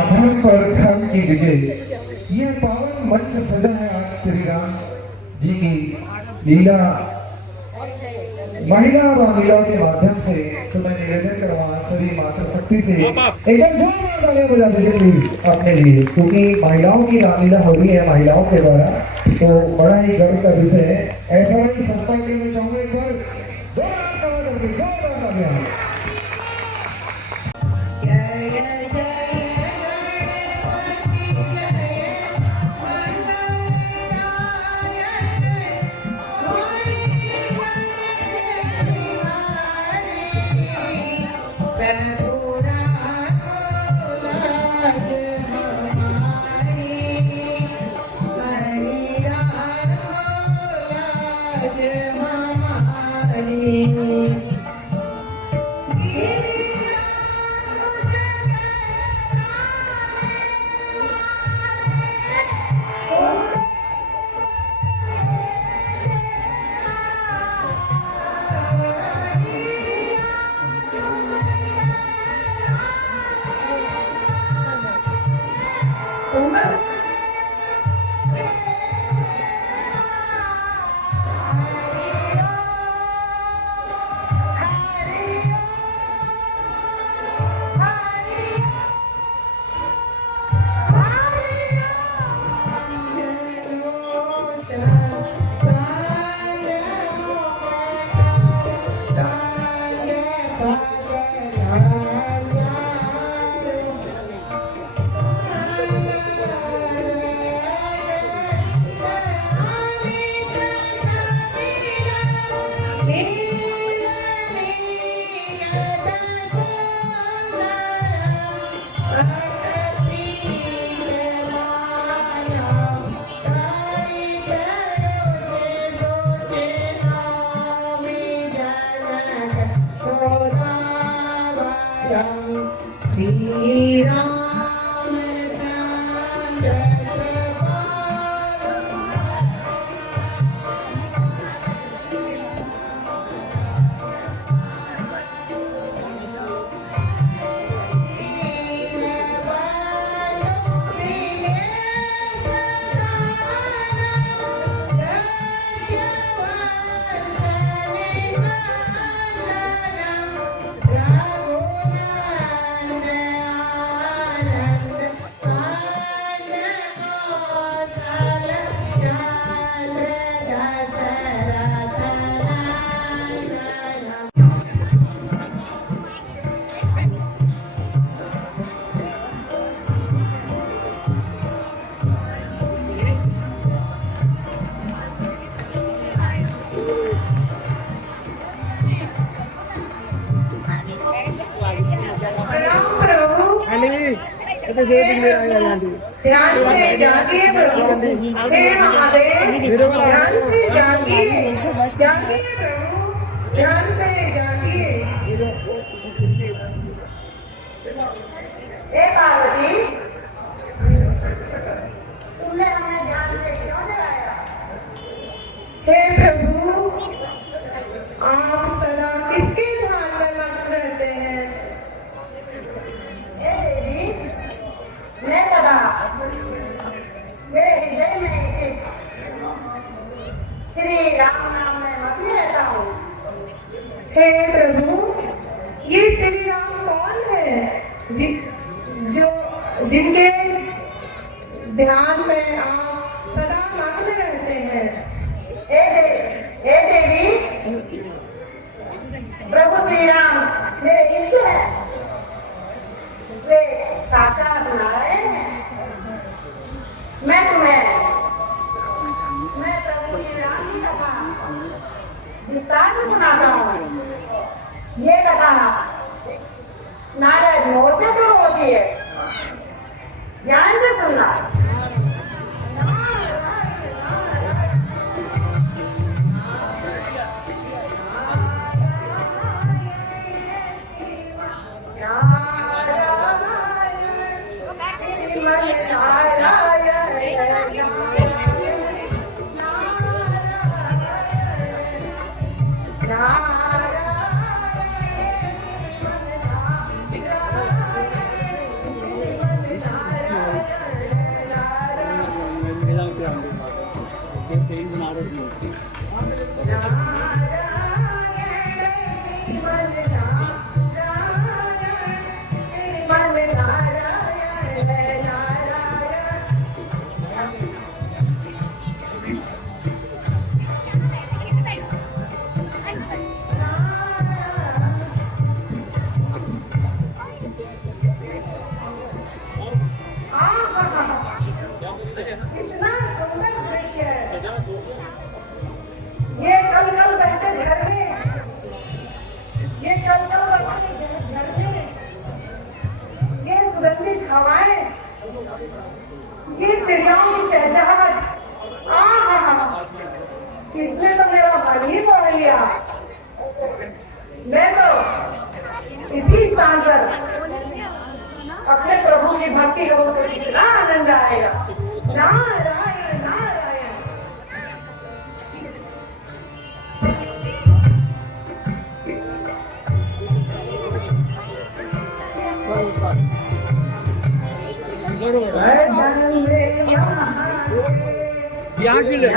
अधर्म पर धर्म की विजय, ये पावन मंच सजा है आज श्री राम जी की लीला महिला रामलीला के माध्यम से। तो मैं निवेदन करूँगा सभी मातृशक्ति से एक बार जोरदार तालियां बजा दीजिए प्लीज अपने लिए, क्योंकि महिलाओं की रामलीला हो रही है महिलाओं के द्वारा, तो बड़ा ही गर्व का विषय है। ऐसा नहीं सस्ता के लिए चाहूंगा एक बार जोरदार तालियां। ध्यान से जागिए प्रभु, हे महादेव, ध्यान से जागिए, जागिए प्रभु, ध्यान से जागिए। हे पार्वती, तुमने हमें ध्यान से क्यों जगाया? हे प्रभु, आप सदा किसके ध्यान में मग्न रहते हैं? हे देवी, मैं सदा मेरे हृदय में स्थित श्री राम नाम में मग्न रहता हूँ। हे प्रभु, ये श्री राम कौन है जिनके ध्यान में आप सदा मग्न रहते हैं? हे देवी, प्रभु श्री राम मेरे इष्ट है, वे साक्षात नारायण हैं। मैं प्रभु श्री राम की कथा विस्तार से सुनाता हूँ। ये कथा नारद मोह से शुरू होती है, ध्यान से सुनना। कितना सुंदर दृश्य है। ये कल कल बहते झरने, ये कल कल बहते झरने, ये सुगंधित हवाएं, ये चिड़ियाओं की चहचहाट, इसने तो मेरा मन ही मोह लिया। मैं तो इसी स्थान पर अपने प्रभु की भक्ति करूं तो कितना आनंद आएगा। नारायण नारायण। यहाँ के लिए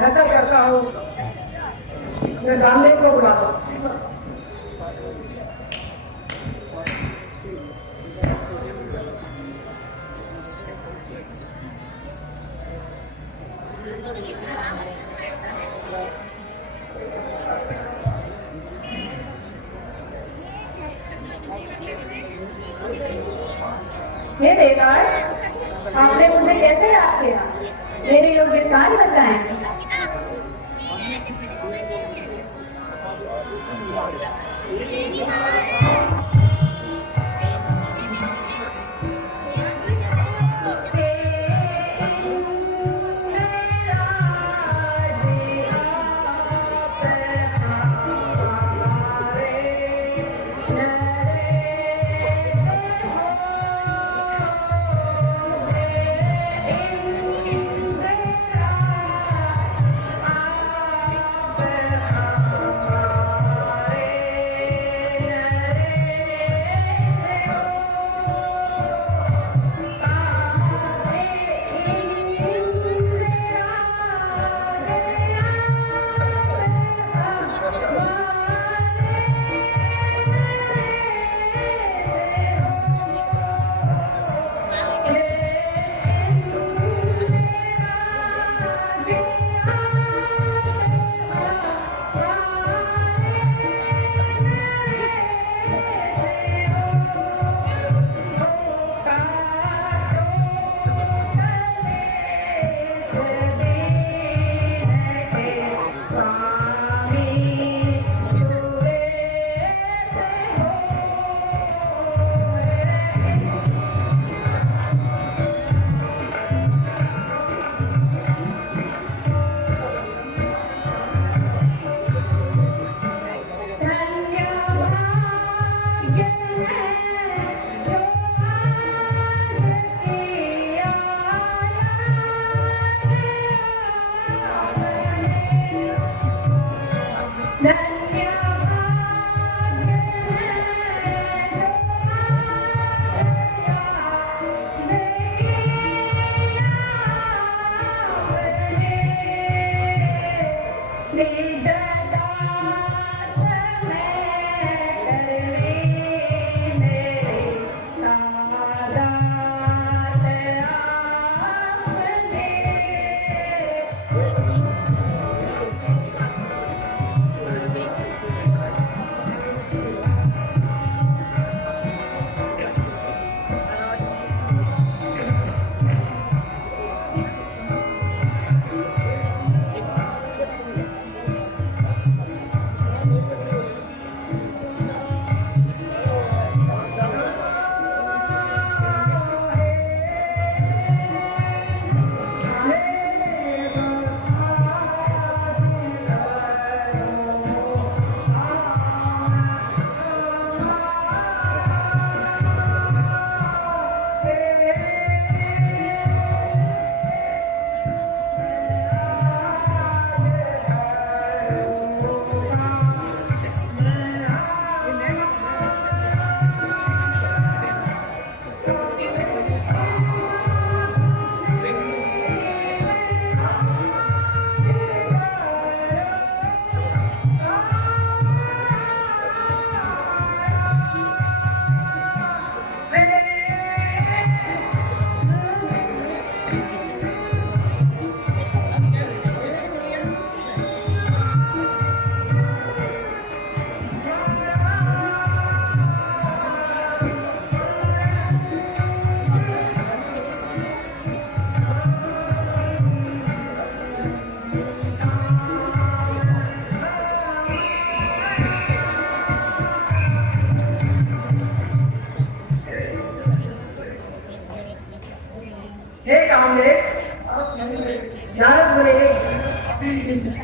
ऐसा करता हूँ, मैं रामदेव को बुलाता हूँ। हे देवास, आपने मुझे कैसे याद किया? मेरे योग्य कार्य बताएं।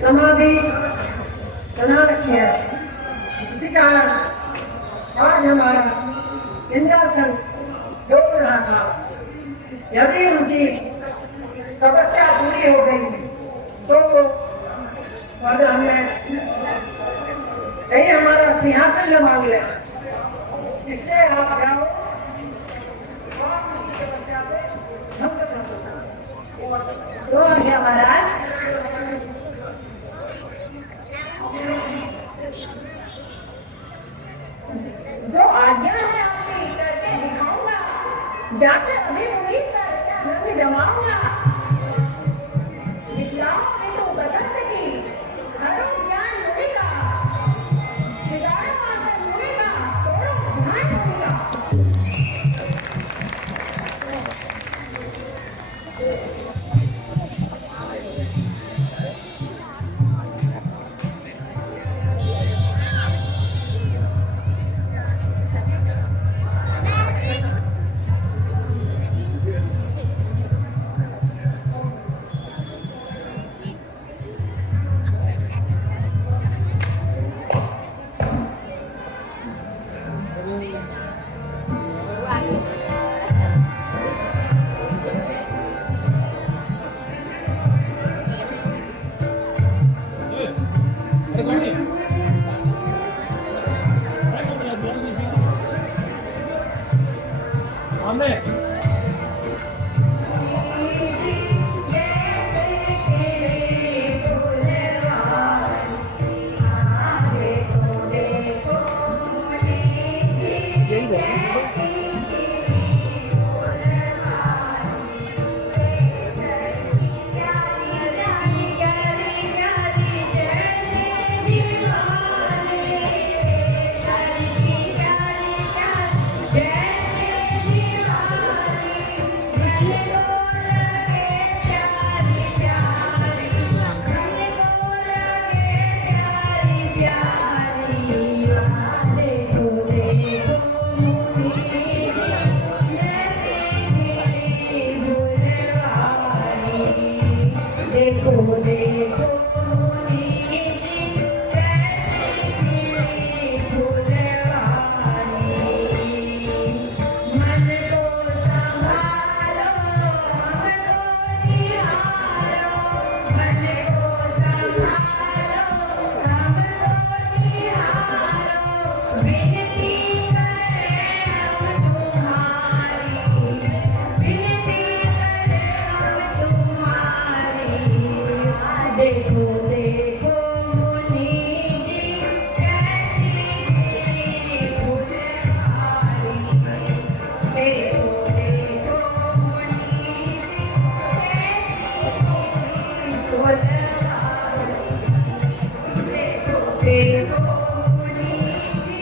समाधि बना रखी है। इसी कारण आज हमारा इंद्रासन डूब रहा था। यदि उनकी तपस्या पूरी हो गई तो वरदान में कहीं हमारा सिंहासन न मांग ले, इसलिए आप जाओ तो महाराज जाकर अभी 19 का घर में जमाऊंगा। विकलांग ने तो बसंत की हरो ज्ञान मिलेगा, बिगाड़ो आकर मिलेगा, तोड़ो ध्यान मिलेगा। देखो देखो देखो देखो मुनि जी कैसी फुलवारी। देखो देखो मुनि जी कैसी फुलवारी। देखो देखो मुनि जी कैसी फुलवारी। देखो देखो मुनि जी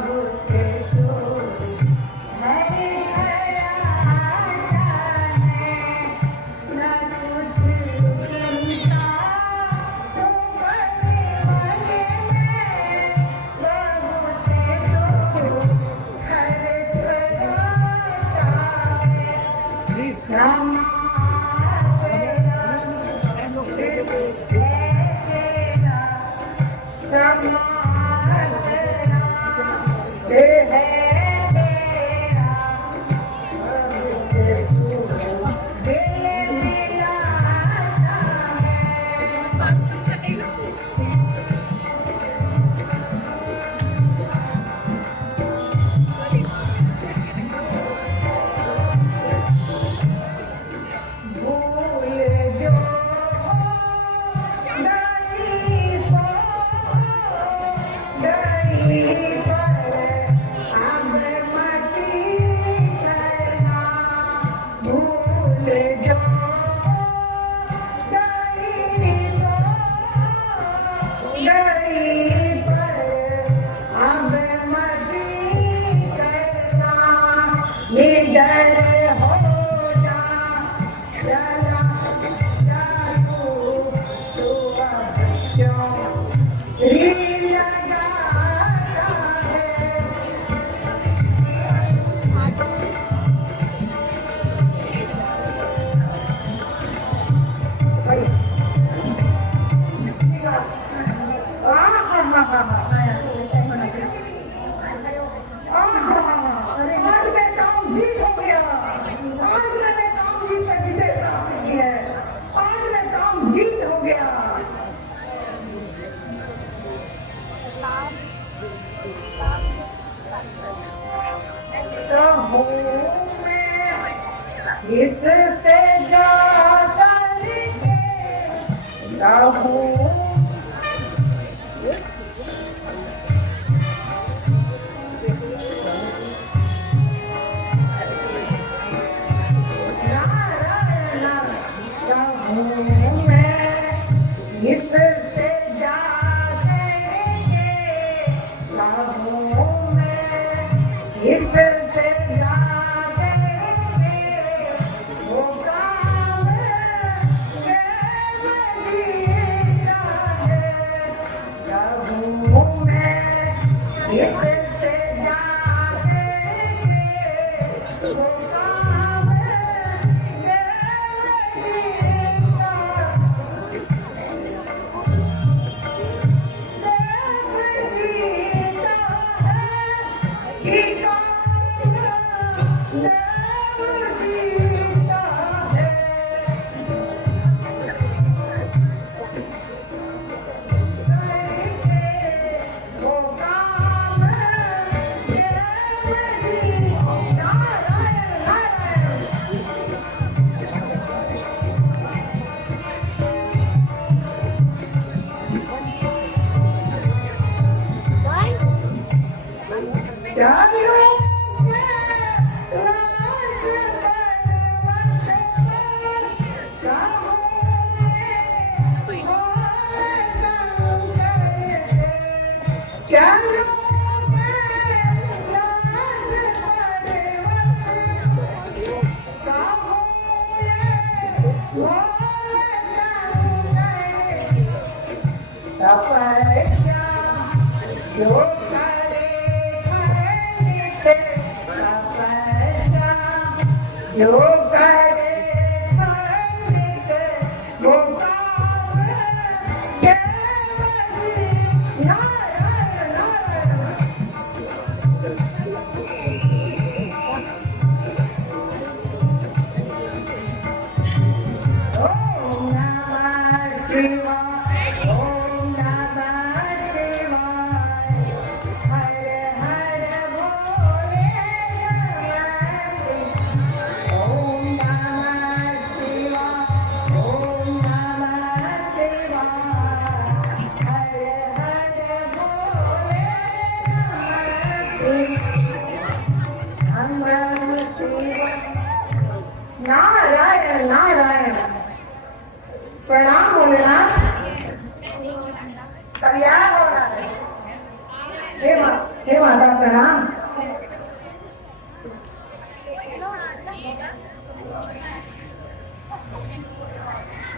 बहुत जो है न कुछ चिंता तो बने मन में बहुत जो हर कराता है रामा आज मैं काम जीत हो गया। आज मैंने काम जीत कर विजय प्राप्त की है। आज मैं काम जीत हो गया। इससे ज्यादा नारायण नारायण प्रणाम बोलना कल्याण होना है। हे माता प्रणाम।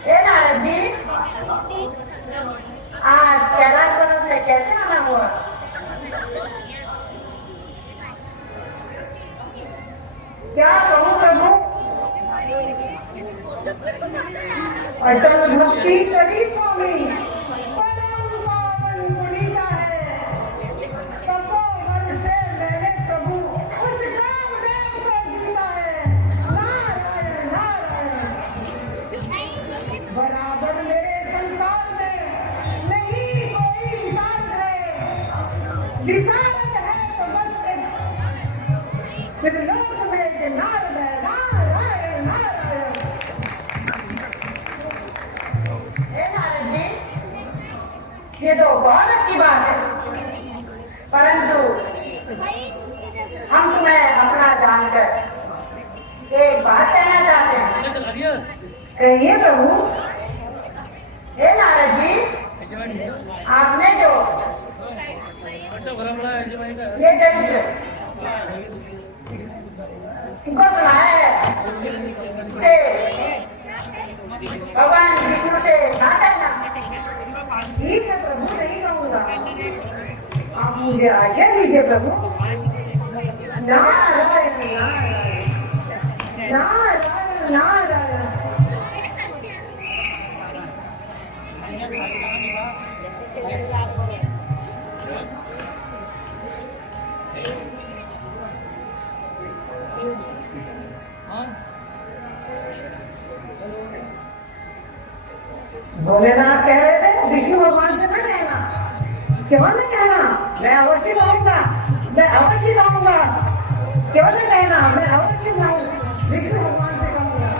ये नारद जी, आज कैलाश पर्वत में कैसे आना हुआ? क्या कहूँ प्रभु, अटल भक्ति करी स्वामी, परम पावन पुनीता है। तपोवन से मैंने प्रभु उस कामदेव को जीता है। नारायण नारायण। बराबर मेरे संसार में नहीं कोई विशाल है। विशारद है तो बस एक त्रिलोक में एक नारद है। नारायण नारायण। हे नारद जी, ये तो बहुत अच्छी बात है, परंतु हम तुम्हें अपना जानकर एक बात कहना चाहते हैं। कहिए प्रभु। हे नारद जी, आपने जो ये चरित्र इनको सुनाया है, से भगवान विष्णु से ना कहना। ठीक है प्रभु, नहीं कहूँगा। आप मुझे आज्ञा दीजिए प्रभु। नारायण नारायण नारायण नारायण। भोलेनाथ कह रहे थे विष्णु भगवान से ना कहना। क्यों ना कहना? मैं अवश्य कहूंगा, मैं अवश्य कहूंगा। क्यों ना कहना? मैं अवश्य कहूंगा, विष्णु भगवान से कहूंगा।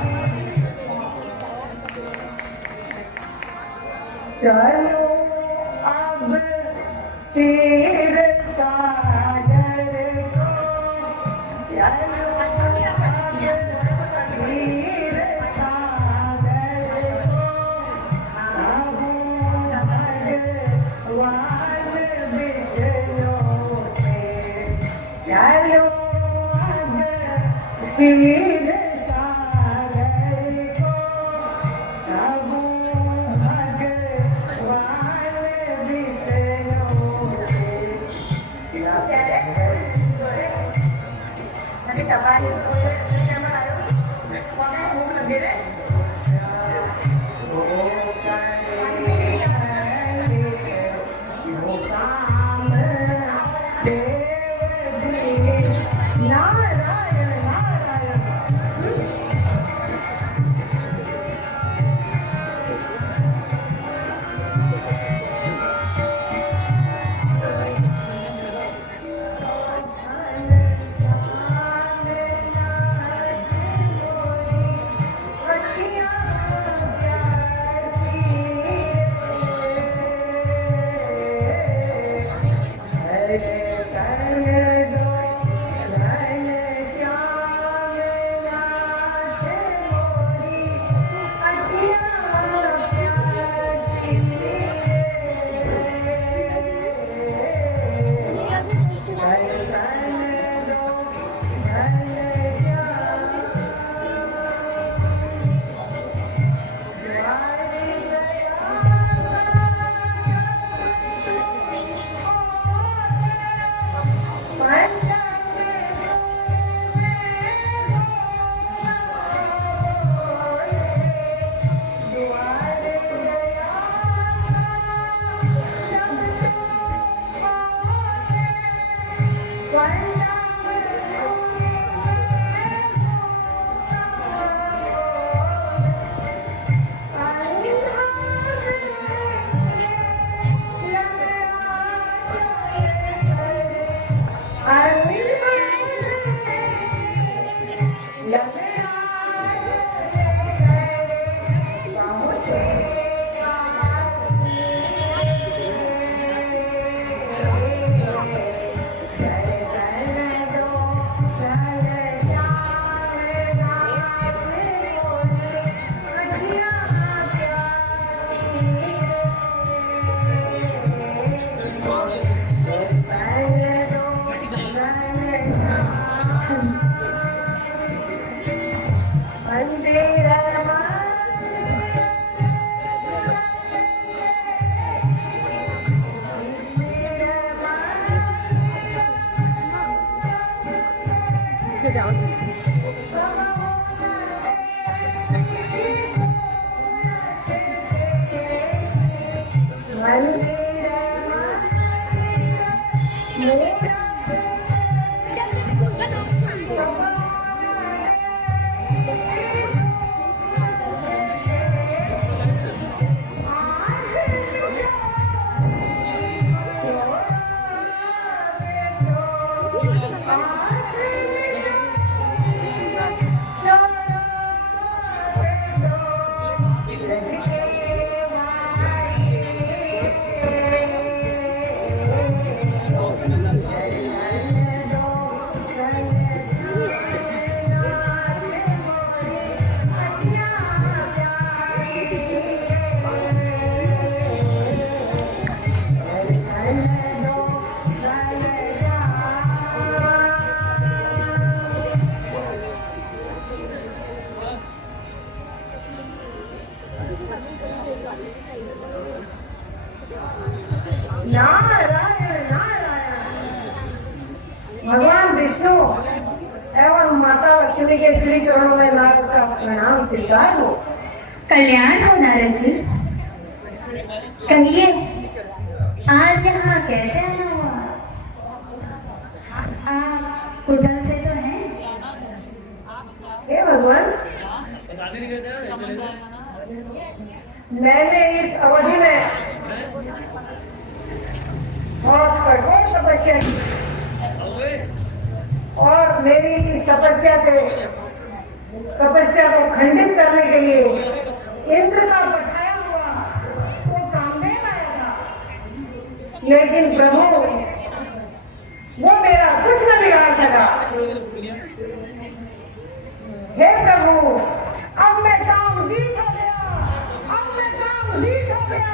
चलो अब सिर सागर को, चलो अब सिर सागर को, भगवान विष्णु से चलो अब सिर सागर को, भगवान विष्णु से। अभी टपाली लगे रे। नारायण नारायण। नारायण नारायण। भगवान विष्णु एवं माता लक्ष्मी के श्री चरणों में नारद का प्रणाम स्वीकार हो। कल्याण हो नारद जी। कहिए आज यहाँ कैसे आना हुआ? आप कुशल से तो हैं? हे भगवान, मैंने इस अवधि में बहुत कठोर तपस्या की और मेरी इस तपस्या को खंडित करने के लिए इंद्र का पठाया हुआ वो कामदेव आया था, लेकिन प्रभु वो मेरा कुछ न बिगाड़ सका। हे प्रभु, अब मैं काम जीत हो गया, अब मैं काम जीत हो गया।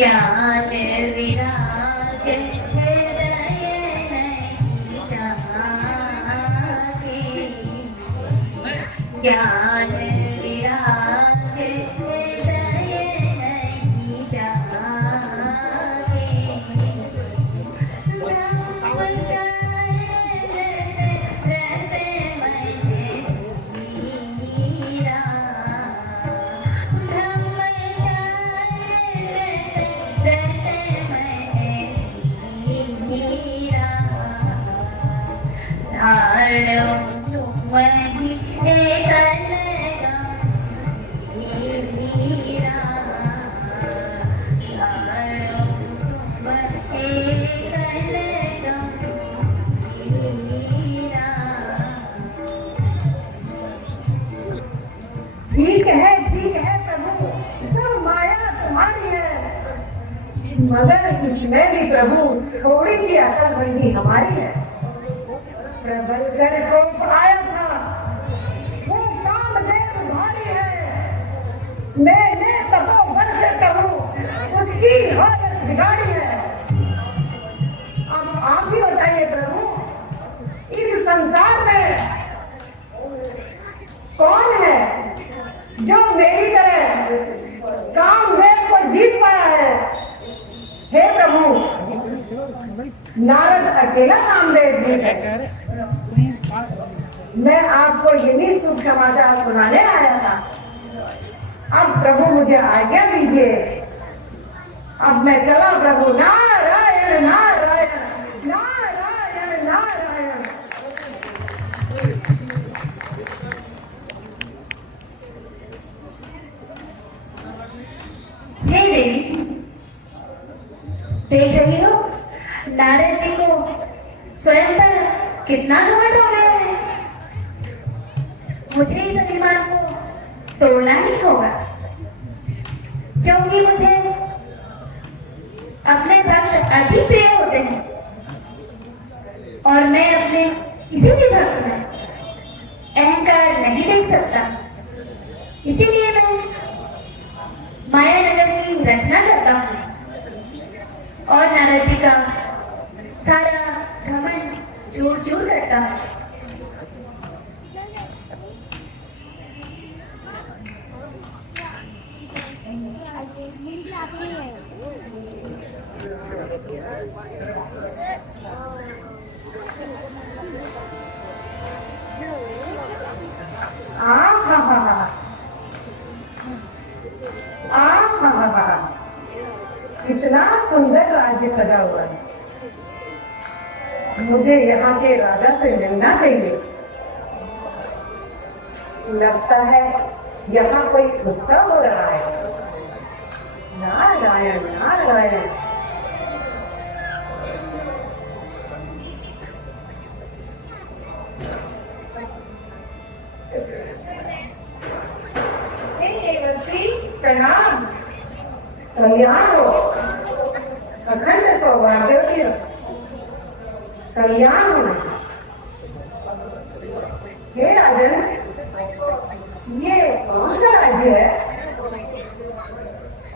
ज्ञान विराग हृदय नहीं जागे, ज्ञान विराग हृदय नहीं जागे। ब्रह्मचार्य रहते मैंने मीरा, वही एक ठीक है प्रभु, सब माया तुम्हारी है, मगर इसमें भी प्रभु थोड़ी सी अकलमंदी हमारी है। प्रबल कर को आया था, वो कामदेव भारी है, मैंने तपोबल से प्रभु उसकी हालत बिगाड़ी है। अब आप भी बताइए प्रभु, इस संसार में कौन है जो मेरी तरह कामदेव को जीत पाया है? हे प्रभु, नारद अकेला कामदेव जी है। मैं आपको यही शुभ समाचार सुनाने आया था। अब प्रभु मुझे आज्ञा दीजिए, अब मैं चला प्रभु। नारायण नारायण नारायण नारायण। नारद जी को स्वयं पर कितना घमंड हो गया है। मुझे इस अभिमान को तोड़ना ही होगा, क्योंकि मुझे अपने भक्त अति प्रिय होते हैं और मैं अपने किसी भी भक्त में अहंकार नहीं देख सकता। इसीलिए मैं माया नगर की रचना करता हूँ और नारद जी का सारा घमंड चूर चूर करता हूँ। कितना सुंदर राज्य सजा हुआ है। मुझे यहाँ के राजा से मिलना चाहिए। लगता है यहाँ कोई उत्सव हो रहा है। नारायण नारायण। प्रणाम। कल्याण हो, अखंड सौभाग्य हो, कल्याण हो। हे राजन, ये कौन सा राज्य है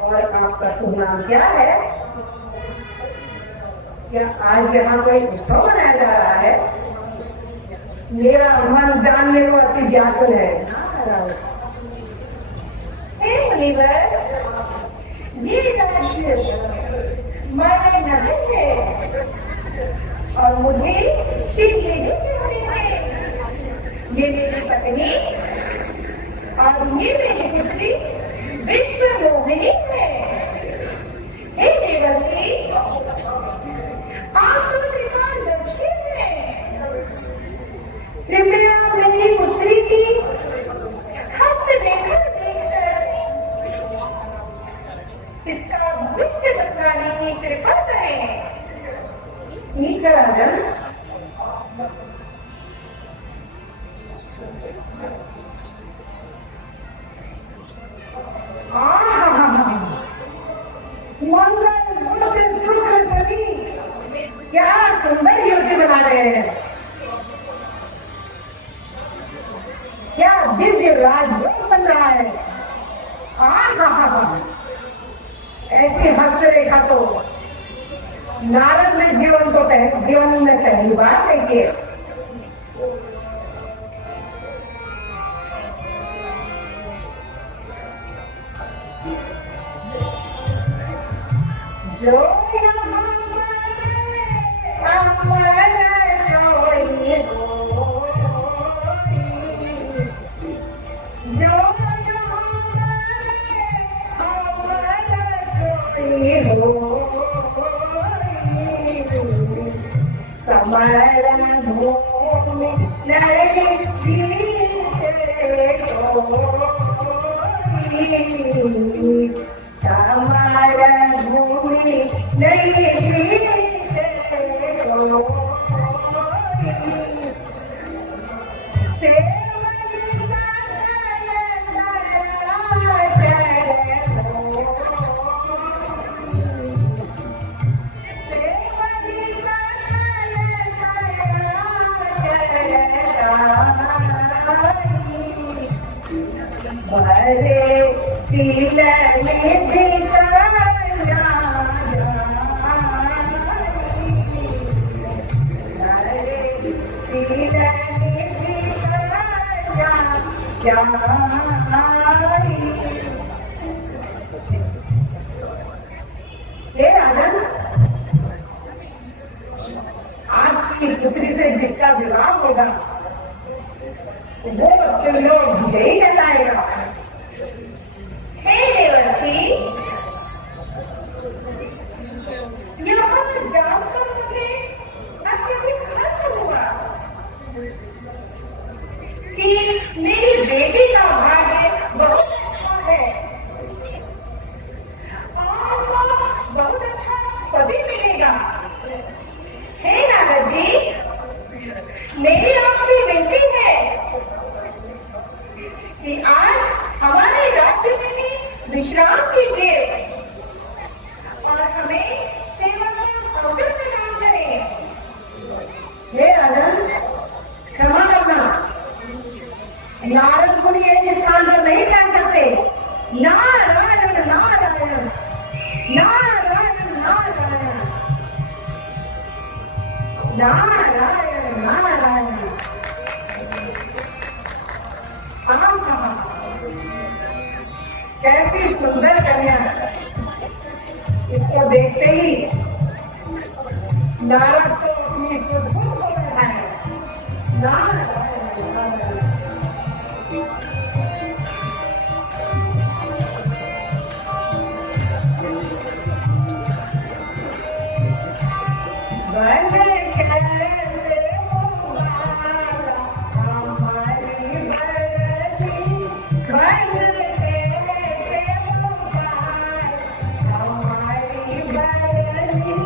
और आपका शुभ नाम क्या है? क्या आज यहाँ कोई उत्सव मनाया जा रहा है? मेरा मन जानने को अति व्याकुल है। मुनिवर, ये राज्य मैं नहीं है और मुझे श्रीदेवी ये मेरी पत्नी और ये मेरी पुत्री विश्व मोहिनी है। हे देवर्षि, आप तो त्रिकाल लक्ष्मी हैं। कृपया मेरी पुत्री की हस्त रेखा इसका भविष्य बतलाने की कृपा करें। ठीक है राजन। मंगल बुध शुक्र शनि, क्या सुंदर युवती बना रहे हैं। क्या दिव्य राजभोग बन रहा है। ऐसी हस्त रेखा तो नारद ने जीवन में पहली बार देखी है। जो आपकी पुत्री से जिसका विवाह होगा वो लोग विजयी कहलाएगा। हे देवर्षि, यहाँ जानकर मुझे अत्यधिक हर्ष हुआ कि मेरी बेटी का भाग्य बहुत अच्छा है और बहुत अच्छा पति मिलेगा। कैसी सुंदर कन्या है। इसको देखते ही नारद को अपनी सुध को बैठाए। नारद बने कैसे होगा हमारी बरती, बने कैसे होगा हमारी बरती,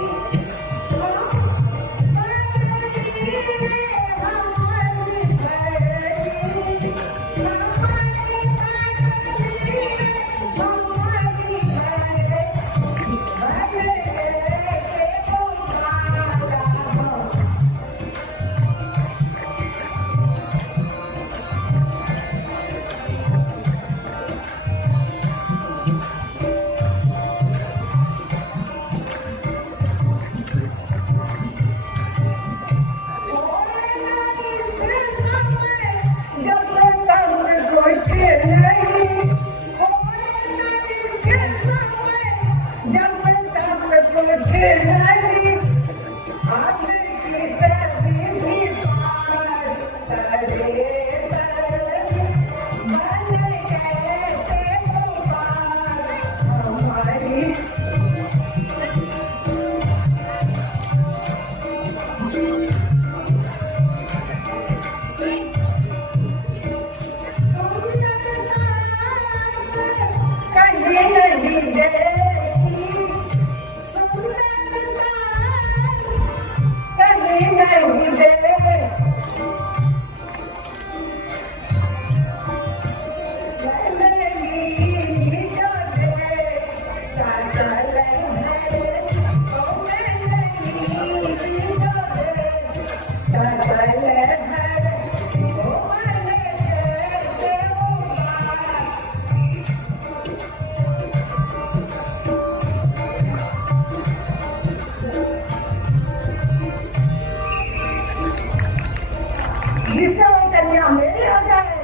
जिससे वो कन्या मेरी हो जाए।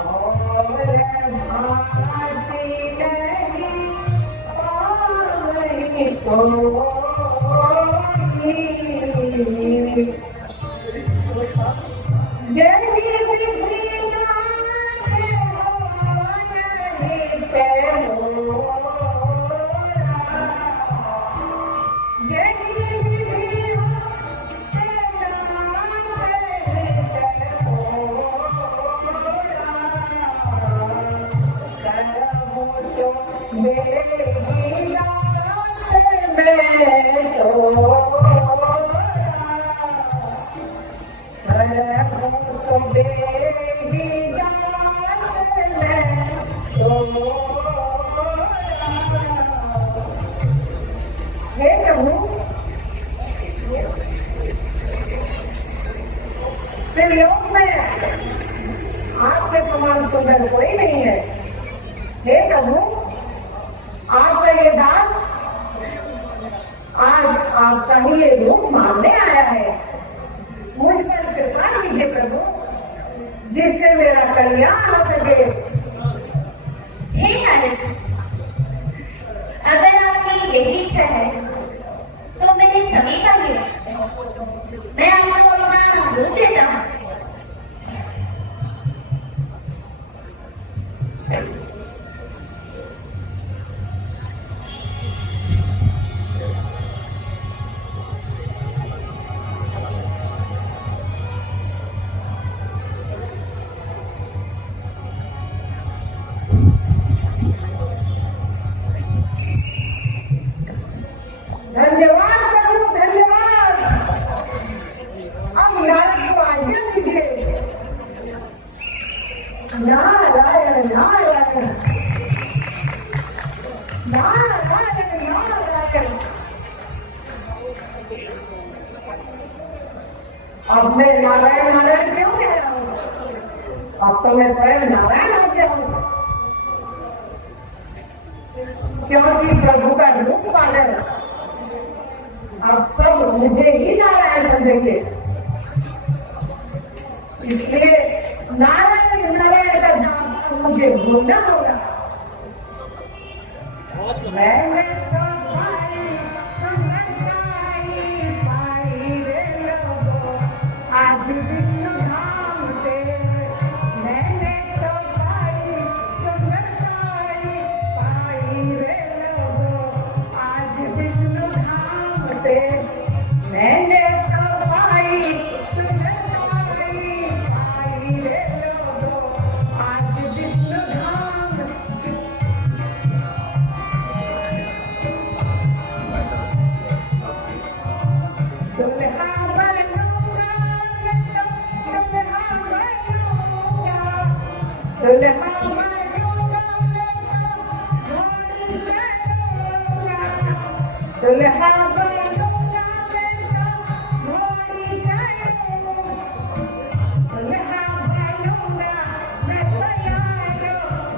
और भारती नहीं पावनी कोई। जगी विधि नाथ हो नहीं ते मोरा। जगी विधि हो ते नाथ नहीं ते मोरा। करहु सो बेगी नाथ में तोरा। हे प्रभु, त्रिलोक में आपके समान सुंदर कोई नहीं है। हे प्रभु, आपका ये दास आज आपका ही ये रूप मांगने आया है। मुझ पर कृपा कीजिए प्रभु, जिससे मेरा कल्याण हो सके। हे नारद, अगर आपकी यही इच्छा है तो मेरे समीप आइए, मैं आपको अपना रूप देता हूँ। धन्यवाद प्रभु, धन्यवाद। अब नारद को आज्ञा दीजिए। नारायण नारायण नारायण नारायण। अब मैं नारायण नारायण क्यों कह रहा हूँ? अब तो मैं स्वयं नारायण हो गया हूँ, क्योंकि प्रभु का रूप पाकर अब सब मुझे ही नारायण समझेंगे। इसलिए नारायण नारायण का नाम मुझे बोलना होगा। मैंने तो पाई सुंदरताई पाई रे लोगों आज विष्णु धाम से। मैंने तो पाई सुंदरताई पाई रे लोगों आज विष्णु धाम से। मैंने तो पाई सुंदरताई पाई रे लोगों आज विष्णु धाम। दुल्हा बनूंगा मैं तो दुल्हा बनूंगा। दुल्हा बनूंगा मैं तो घोड़ी चढ़ूंगा। दुल्हा बनूंगा मैं तो घोड़ी चढ़ूंगा। दुल्हा बनूंगा मैं तैयार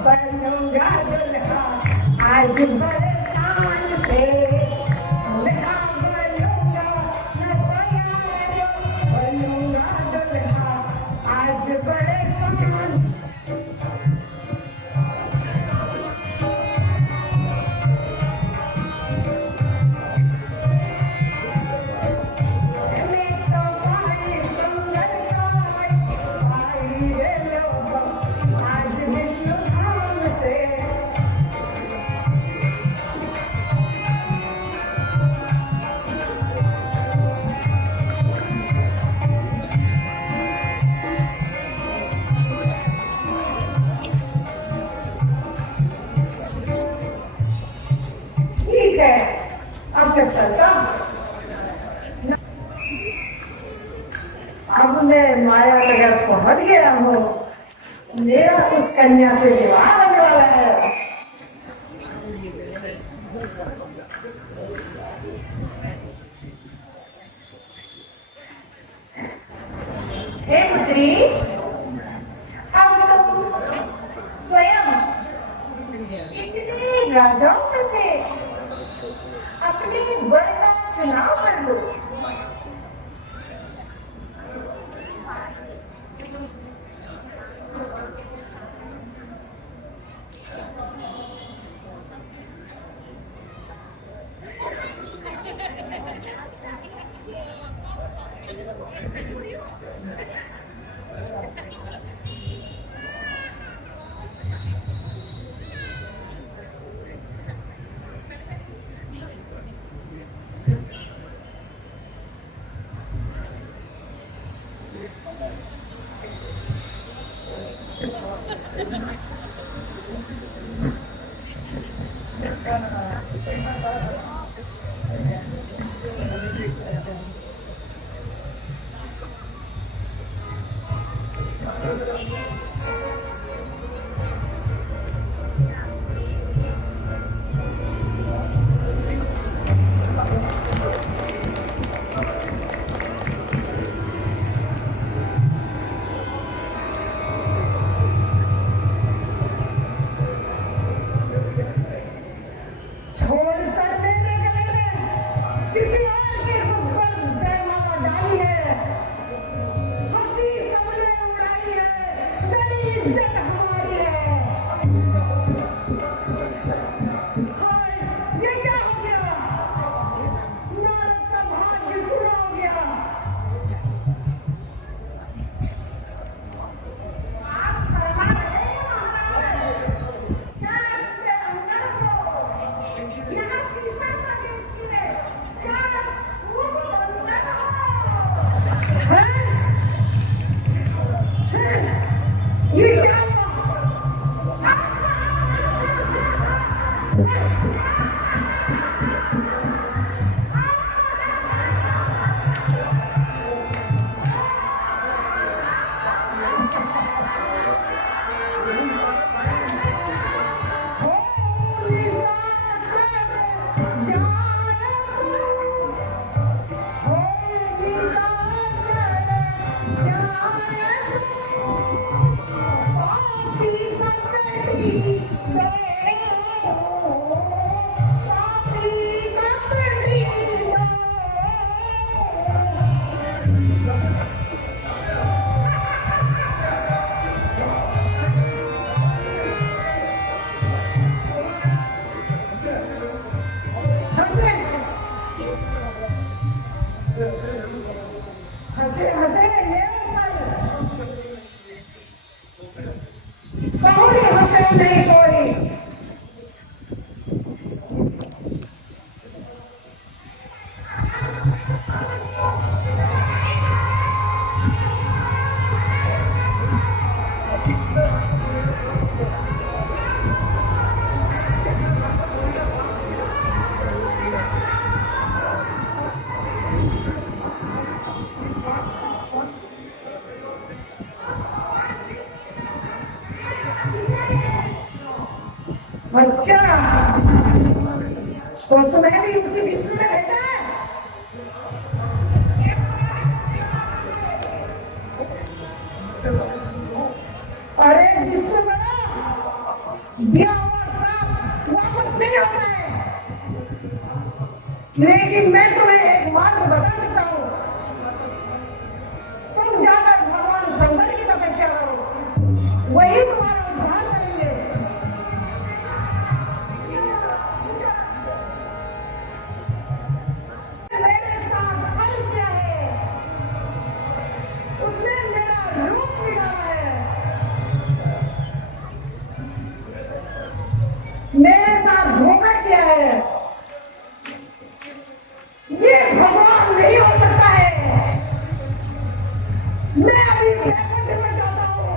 बनूंगा। दुल्हा आज बड़े शान से। दुल्हा बनूंगा मैं तैयार बनूंगा। दुल्हा आज बड़े शान। मैंने तो पाई सुंदरताई पाई रे लोगों आज विष्णु धाम से। ठीक है, अब मैं चलता हूँ। अब मैं माया नगर पहुंच गया हूँ। मेरा उस कन्या से विवाह होने वाला है। हे पुत्री, अब तुम स्वयं इतने राजाओं में से अपने वर का चुनाव कर लो। हंसे हंसे बहुत हंसे नहीं कोई। अच्छा, तो तुम्हें भी उसी विष्णु ने भेजा है? अरे विष्णु बड़ा दिया हुआ श्राप वापस नहीं होता है, लेकिन मैं तुम्हें एक मार्ग बता सकता हूँ। तुम जाकर भगवान शंकर की तपस्या करो, वही तुम्हारा उद्धार करेंगे। मेरे साथ छल किया है, उसने मेरा रूप बिगाड़ा है, मेरे साथ धोखा किया है। ये भगवान नहीं हो सकता है। मैं अभी बैकुंठ में जाता हूँ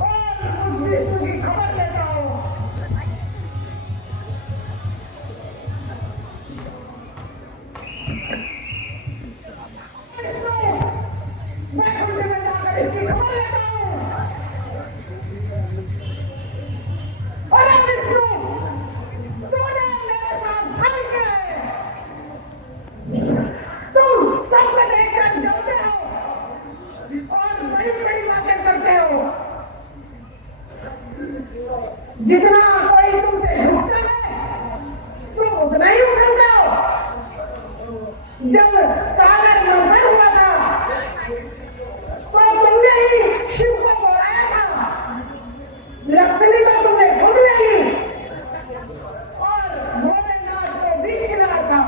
और उस विष्णु की खबर लेता हूँ। बैकुंठ में जाकर इसकी खबर लेता हूँ। अरे विष्णु, तूने मेरे साथ छल किया है। तुम सबको देखकर जलते हो और बड़ी बड़ी बातें करते हो। जितना कोई तुमसे झूठता है, तुम उतना ही उछलते हो। जब सागर मंथन हुआ था, तो तुमने ही शिव को बुलाया था। लक्ष्मी तो तुमने ढूंढ ली और भोलेनाथ को विष खिलाया था।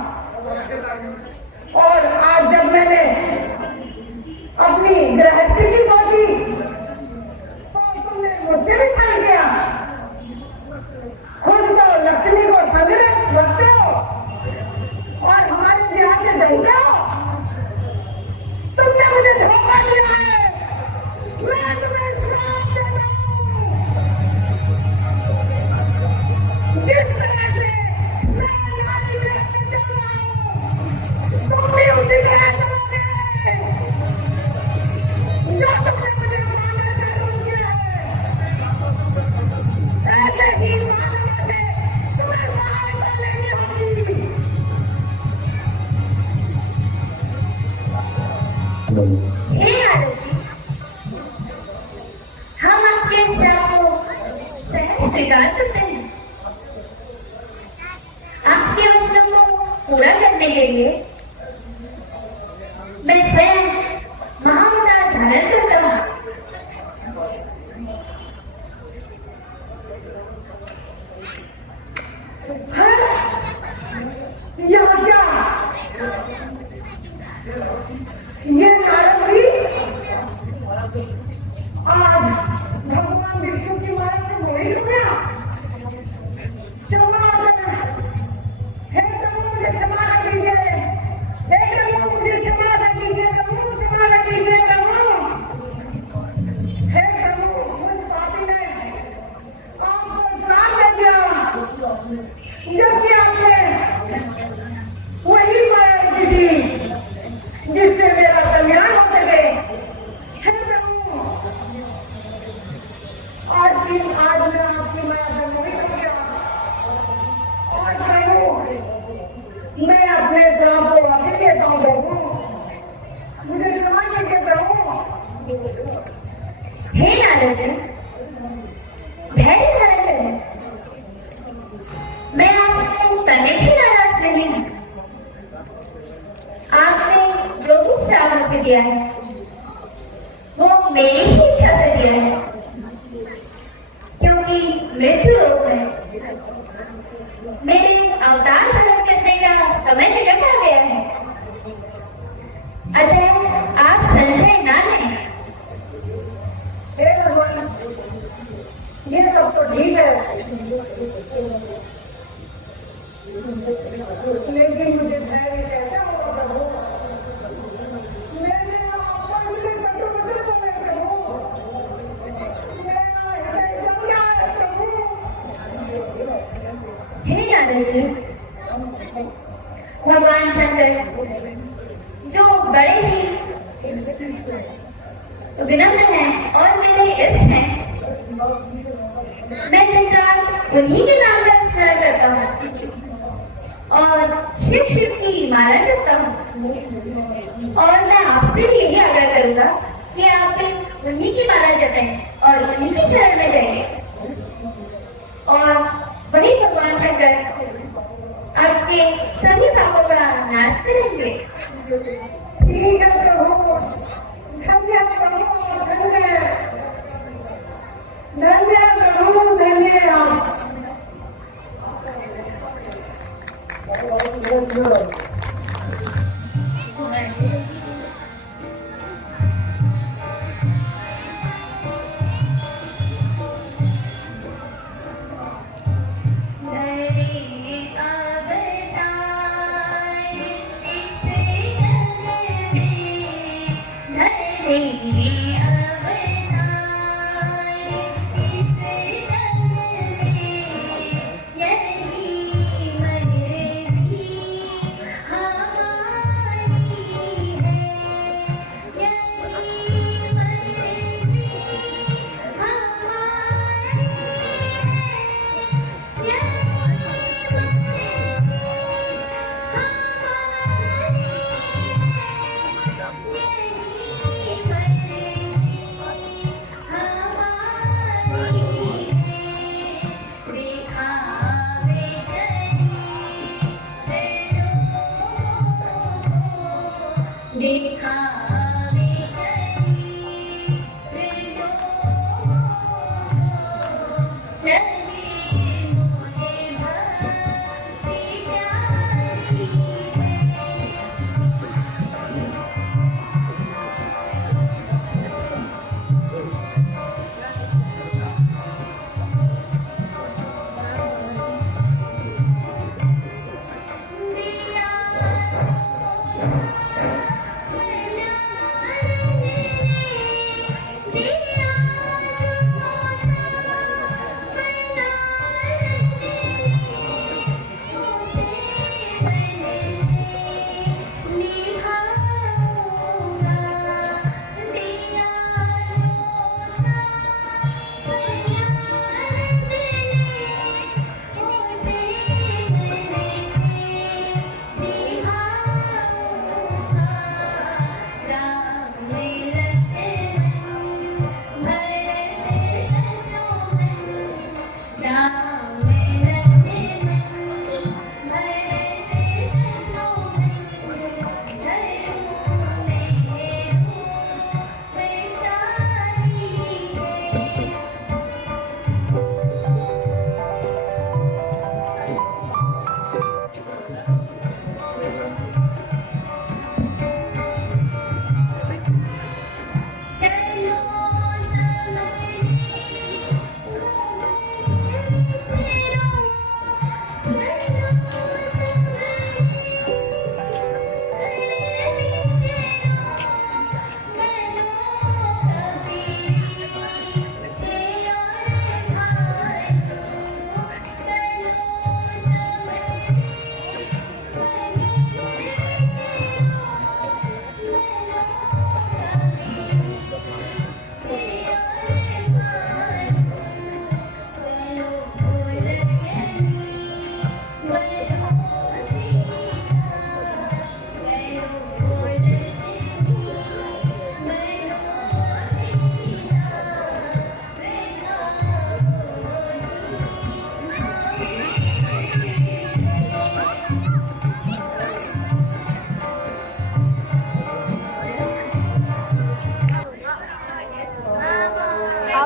और आज जब मैंने अपनी गृहस्थी की सोची, तो तुमने मुझसे भी छल किया। खुद तो लक्ष्मी को संग रखते हो और हमारे ब्याह से जलते हो। तुमने मुझे धोखा दिया है। मैं तुम्हें श्राप देता हूँ। जिस तरह से मैं नारी में चल रहा हूँ, तुम भी उसी तरह चलोगे। जो तुमने मुझे मानने से रोक दिया है, ऐसे ही मानने से तुम्हें सहायता लेनी होगी। हे नारद जी, हम आपके श्राप को सहज स्वीकार करते हैं। आपके वचनों को पूरा करने के लिए मैं स्वयं महाअवतार धारण करता हूँ। यहाँ क्या? ये नारद भी आज भगवान विष्णु की माया से मोहित हो गया। क्षमा कर, हे प्रभु मुझे क्षमा कर दीजिए। हे प्रभु मुझे क्षमा कर दीजिए। प्रभु क्षमा कर दीजिए। प्रभु, हे प्रभु, मुझ पापी ने आपको श्राप दे दिया लेकिन आज मैं आपकी माया नहीं कर गया। और प्रभु मैं अपने सांप को वापस लेता हूँ प्रभु, मुझे क्षमा कीजिए प्रभु। हे नारद जी, धैर्य धारण करें। मैं आपसे तने भी नाराज नहीं हूं। आपने जो भी श्राप मुझे दिया है वो मेरी ही इच्छा से दिया है, क्योंकि मृत्यु लोक में मेरे अवतार धारण करने का समय निकट आ गया है। अतः आप संशय ना लें। हे भगवान, ये सब तो ठीक है, लेकिन मुझे धैर्य कैसा होगा प्रभु? मैंने आपका मुझे बच्चों प्रभु, मेरा हृदय जल गया है प्रभु। हे नारद जी, भगवान शंकर जो बड़े ही विनम्र हैं और मेरे इष्ट हैं, मैं दिन रात उन्हीं के नाम का स्मरण करता हूँ और शिव शिव की माला जपता हूँ। और मैं आपसे भी यही आग्रह करूंगा कि आप भी उन्हीं की माला जपें और उन्हीं की शरण में जाइए, और वही भगवान शंकर आपके सभी पापों का नाश करेंगे। ठीक है प्रभु, धन्य प्रभु, धन्य धन्य प्रभु, धन्य आप।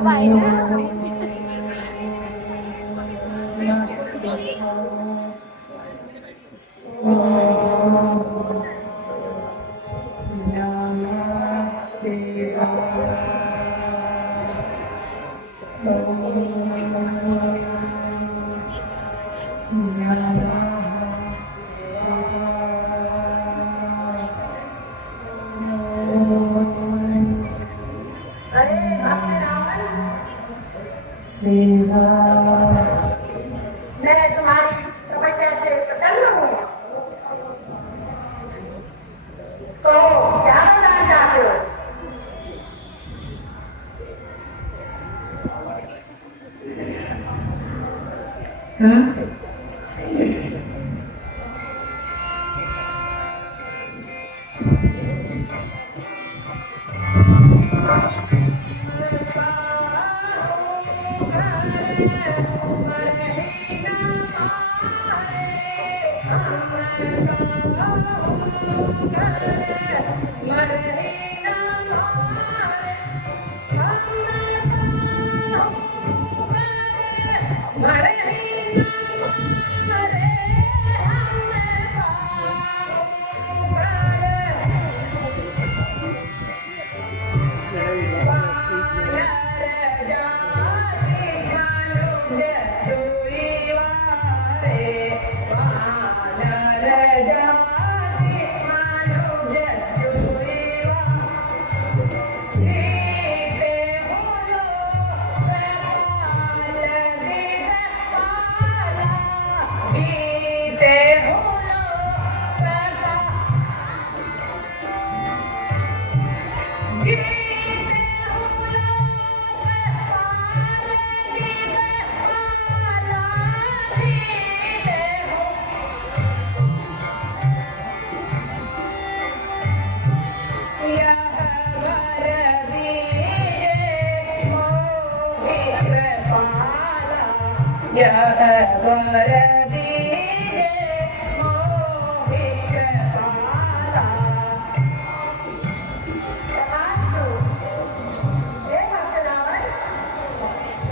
अरे भक्त रावण, मैं तुम्हारी तपस्या से प्रसन्न हूँ। तो क्या वरदान चाहते हो?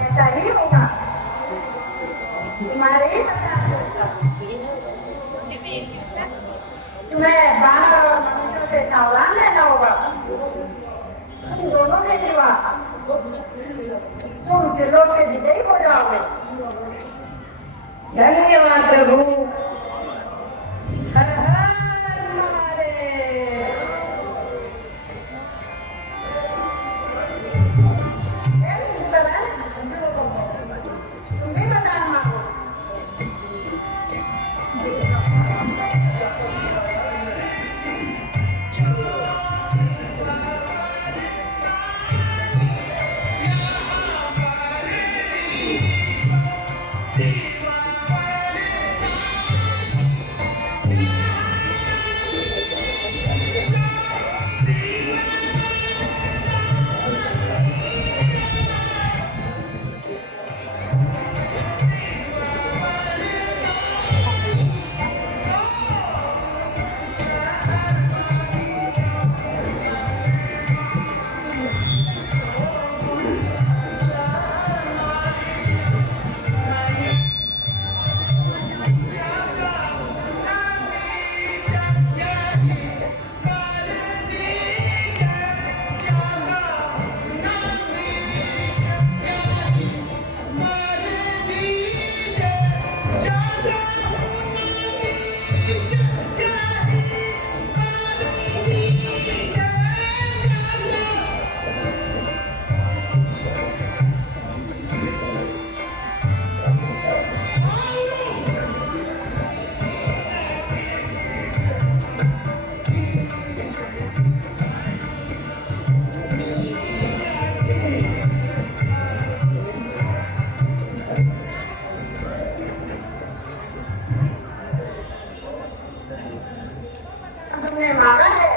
ऐसा ही होगा। तुम्हारे ही तुम्हें बानर और मनुष्यों से सावधान रहना होगा। तुम दोनों के सिवा तुम त्रिलोक के विजयी हो जाओगे। धन्यवाद प्रभु। हर हर महादेव। तुम्हें बताना तुमने मांगा है,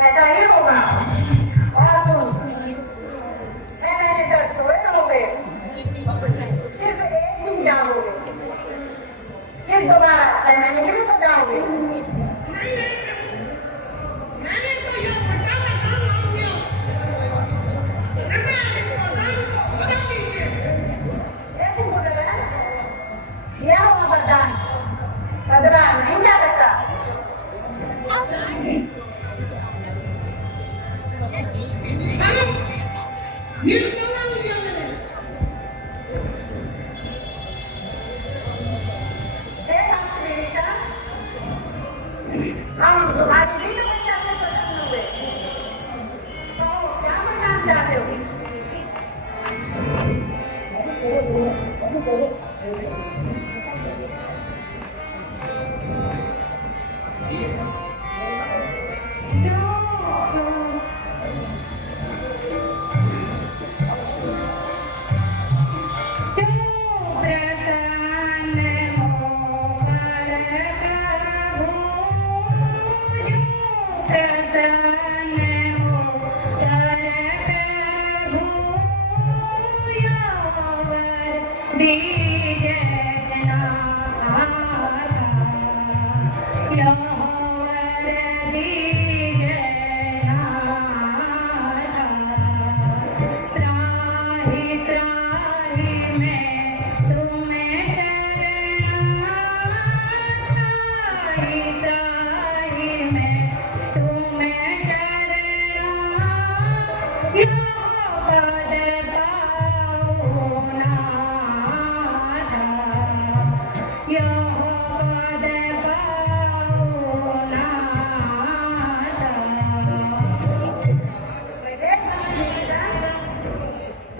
ऐसा ही होगा। और तुम 6 महीने तक सोए रहोगे, सिर्फ एक दिन जागोगे, फिर दोबारा 6 महीने के लिए सो जाओगे। मैंने तो यह वरदान मांग लिया।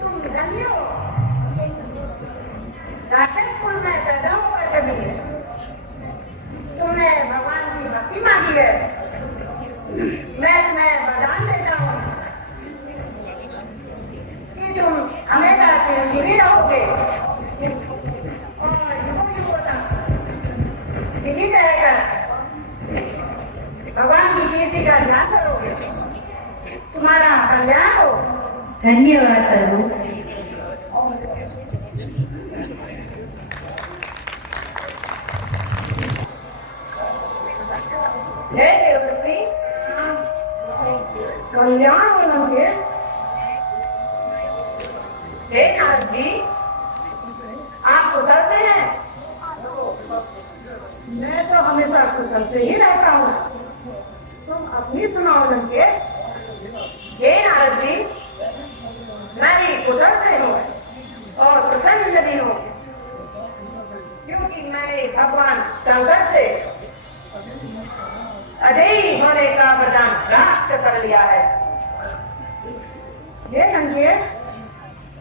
तुम धन्य हो, राक्षस कुल में पैदा होकर कभी तुमने भगवान की भक्ति मांगी है। मैं तुम्हें वरदान देता हूँ कि तुम हमेशा चिरंजीवी रहोगे और युगों तक जीवित रहकर भगवान की कीर्ति का ध्यान करोगे। तुम्हारा कल्याण हो। धन्यवाद प्रभु। हे देवती, कल्याण हो लंकेश। हे नारद जी, आप कुशल हैं? मैं तो हमेशा कुशल से ही रहता हूँ। तुम अपनी सुनाओ लंकेश। हे नारद जी, मैं भी कुशल से हूँ और प्रसन्न भी हूँ, क्योंकि मैंने भगवान शंकर से अजयी होने का वरदान प्राप्त कर लिया है। ये लंकेश,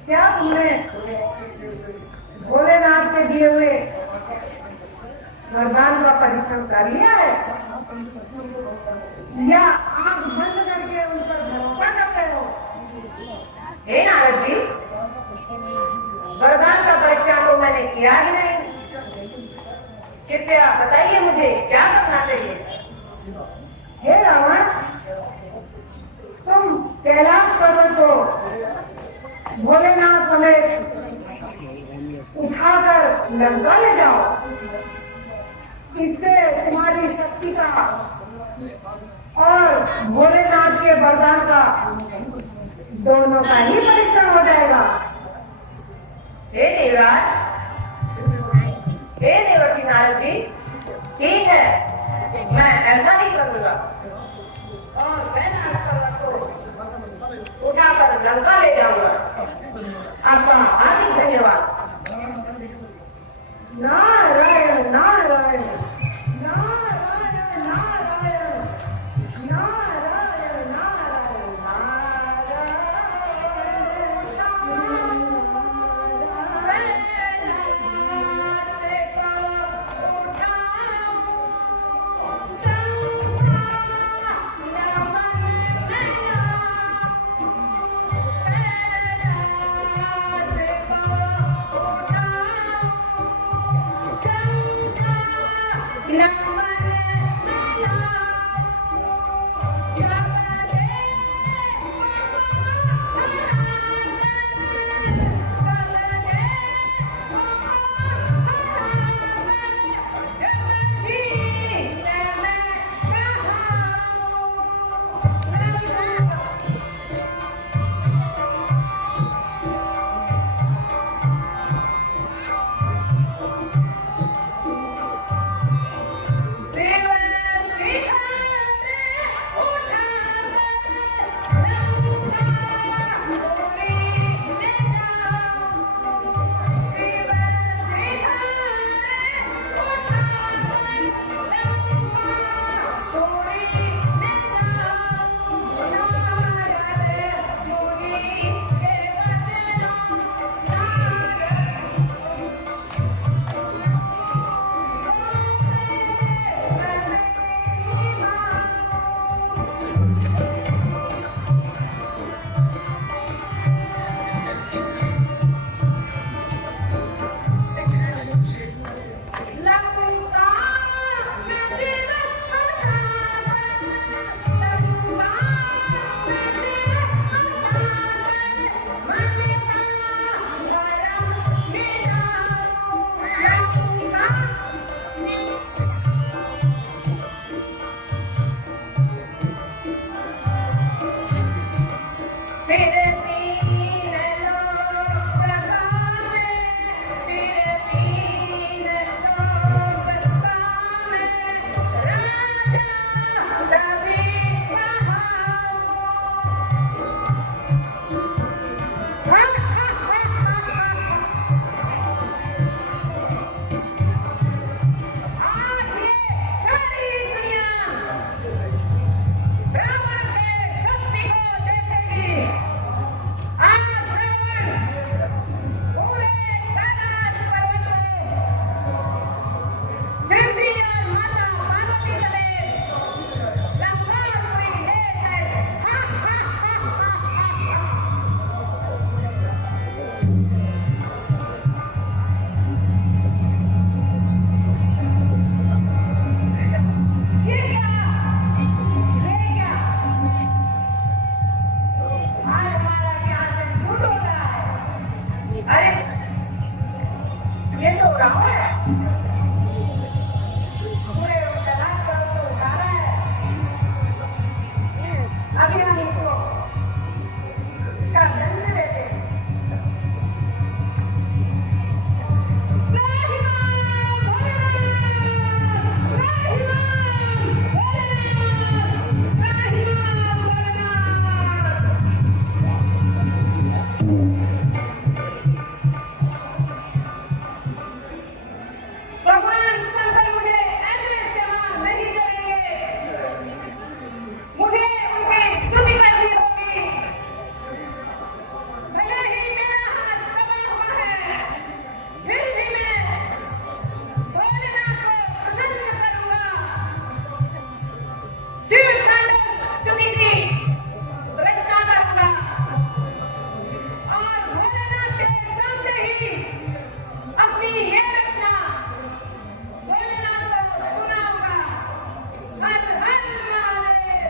क्या तुमने भोलेनाथ के दिए हुए वरदान का परिश्रम कर लिया है या आंख बंद करके उन पर भरोसा करते हो? हे नारद जी, वरदान का परिश्रम तो मैंने किया ही नहीं। कृपया बताइए मुझे क्या करना चाहिए। हे रावण, तुम कैलाश पर्वत को भोलेनाथ समेत उठाकर लंका ले जाओ। इससे तुम्हारी शक्ति का और भोलेनाथ के वरदान का दोनों का ही परीक्षण हो जाएगा। हे देवराज, हे देवर्षि नारद जी, ठीक है, मैं ऐसा ही करूंगा और कैलाश पर्वत को उठाकर लंका ले जाऊंगा। आपका हार्दिक धन्यवाद। नारायण नारायण नारायण नारायण नारायण नारायण ये तो रावण है, पूरे कैलाश पर्वत को उतारा है। अभी हम इसको इसका दंड देते हैं। भगवान शंकर मुझे ऐसे सेवा नहीं करेंगे, मुझे उनकी स्तुति करनी होगी। भले ही मेरा हाथ कमल हुआ है, फिर भी मैं भोलेनाथ को प्रसन्न करूंगा। शिव तांडव स्तुति की रचना करूंगा और भोलेनाथ के सामने ही अपनी ये रचना भोलेनाथ को सुनाऊंगा। हर हर महादेव।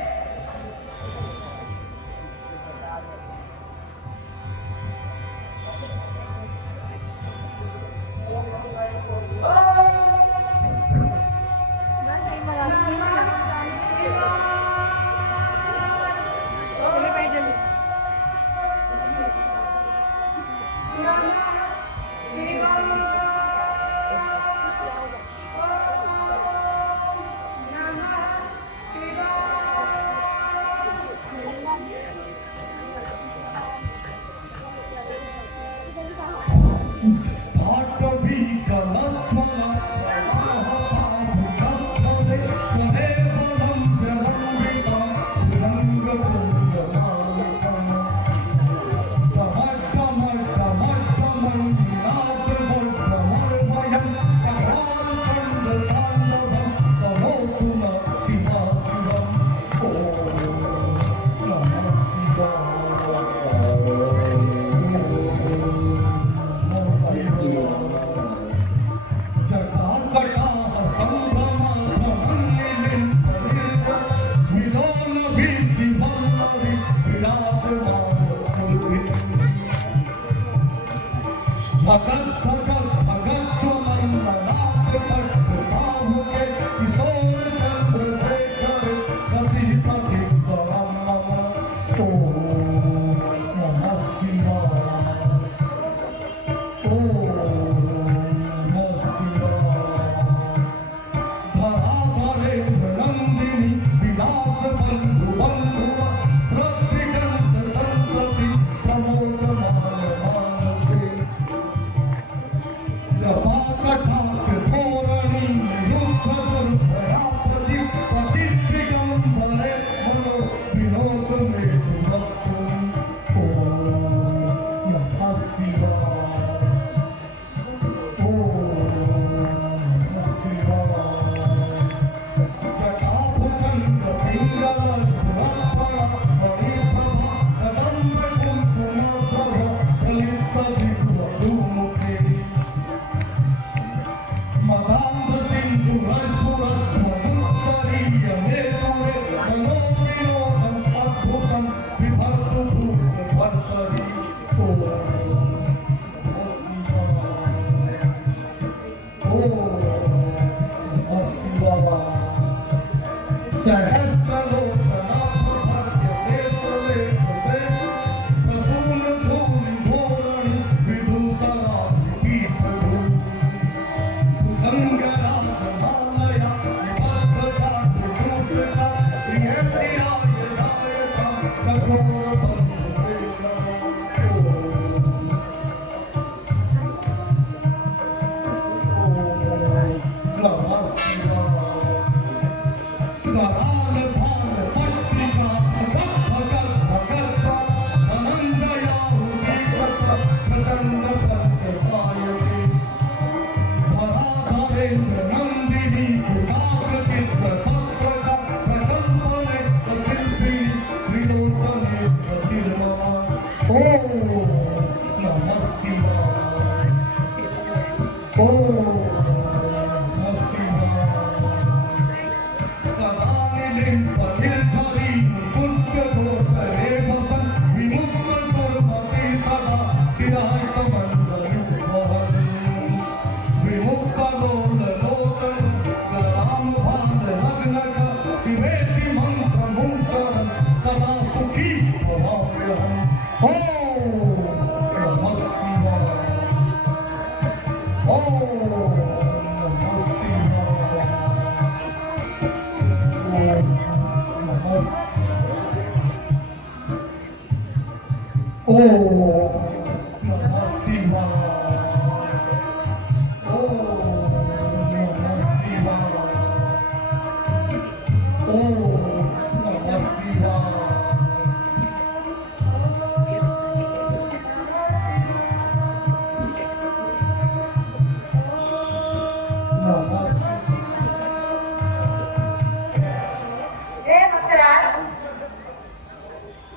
हे मकरार,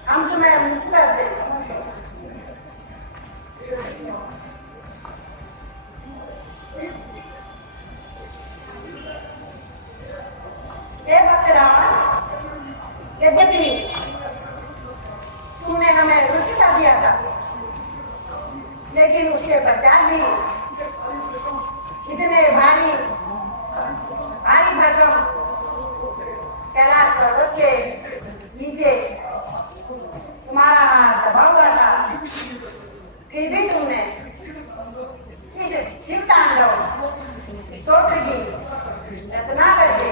हम तुम्हें मुक्त करते हैं। हे मकरार, यद्यपि तुमने हमें रुचिता दिया था, लेकिन उसके पश्चात भी इतने भारी भरकम कैलाश पर्वत के नीचे तुम्हारा हाथ दबा हुआ था, फिर भी तुमने शिव तांडव स्तोत्र की रचना करके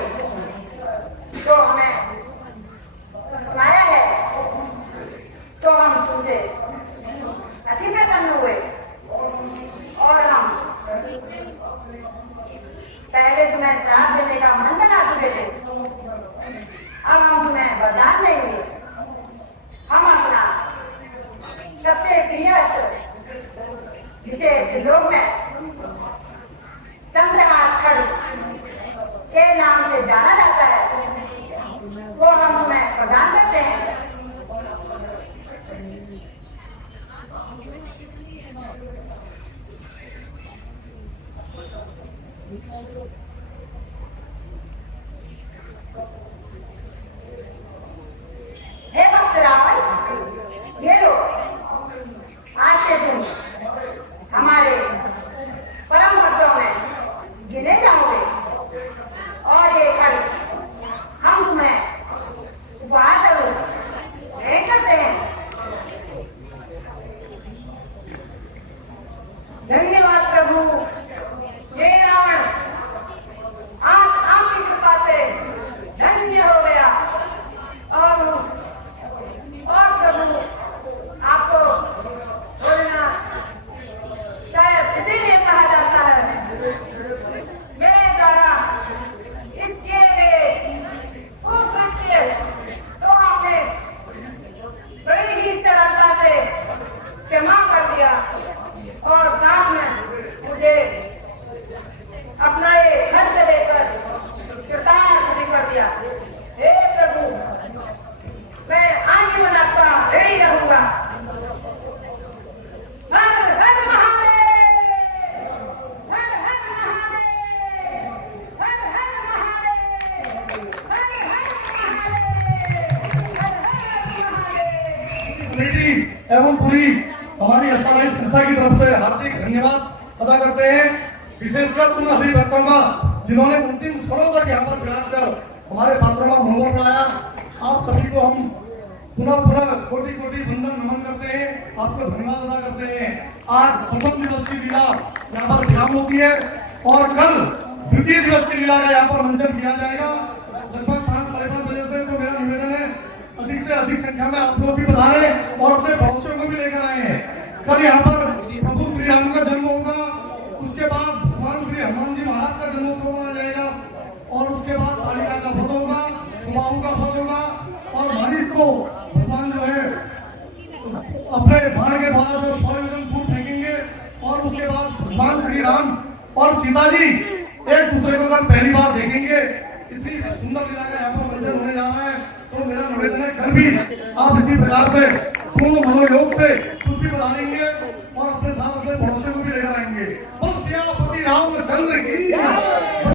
जो हमें सुनाया है, तो हम तुमसे अति प्रसन्न हुए और हम पहले तुम्हें श्राप देने का मन बना चुके थे। अब हम तुम्हें वरदान देंगे। हम अपना सबसे प्रिय अस्त्र, जिसे त्रिलोक में चंद्रहास खड्ग के नाम से जाना जाता है, वो हम तुम्हें प्रदान करते हैं। हे भक्त रावण, ये लो, आज से तुम हमारे परम भक्तों में गिने जाओगे और ये खड्ग हम तुम्हें उपहार स्वरूप भेंट करते हैं। धन्यवाद प्रभु। हे रावण, आप आपकी कृपा से धन्य हो गया। और प्रभु, आपको बोलना शायद इसीलिए कहा जाता है, मेरे द्वारा इस किए गए कुकृत्य तो आपने बड़ी ही सरलता से क्षमा कर दिया और साथ में मुझे अपना ये खर्च देकर कृतार्थ भी कर दिया। हे प्रभु, मैं आजीवन आपका ऋणी रहूंगा। हर हर महादेव, हर हर महादेव, हर हर महादेव, हर हर महादेव, हर हर महादेव। कमेटी एवं पूरी हमारी एसआरआई संस्था की तरफ से हार्दिक धन्यवाद अदा करते हैं, विशेषकर उन हरि भक्तों का जिन्होंने अंतिम क्षणों तक यहाँ पर विराज कर हमारे पात्रों का मनोबल बढ़ाया। आप सभी को हम पुनः कोटि कोटि वंदन नमन करते हैं, आपको धन्यवाद अदा करते हैं। आज प्रथम दिवस की लीला यहाँ पर विराम होती है और कल द्वितीय दिवस की लीला का यहाँ पर मंचन किया जाएगा लगभग 5-5:30 बजे से। तो मेरा निवेदन है, अधिक से अधिक संख्या में आप लोग भी पधारे और अपने पड़ोसियों को भी लेकर आए हैं। कल यहाँ पर प्रभु श्री राम का जन्म होगा, उसके बाद भगवान श्री हनुमान जी महाराज का जन्मोत्सव मनाया जाएगा और उसके बाद तालिका का वध होगा, सुबाहु का वध होगा और मरीज को भगवान जो है अपने बाण के द्वारा जो 100 योजन दूर फेंकेंगे और उसके बाद भगवान श्री राम और सीता जी एक दूसरे को अगर पहली बार देखेंगे। इतनी सुंदर लीला का यहाँ पर मंचन होने जा रहा है। तो मेरा निवेदन है, कल भी आप इसी प्रकार से पूर्ण मनोयोग से खुद भी बनाएंगे और अपने साथ अपने पड़ोसियों को भी लेकर आएंगे। बस सियापति रामचंद्र की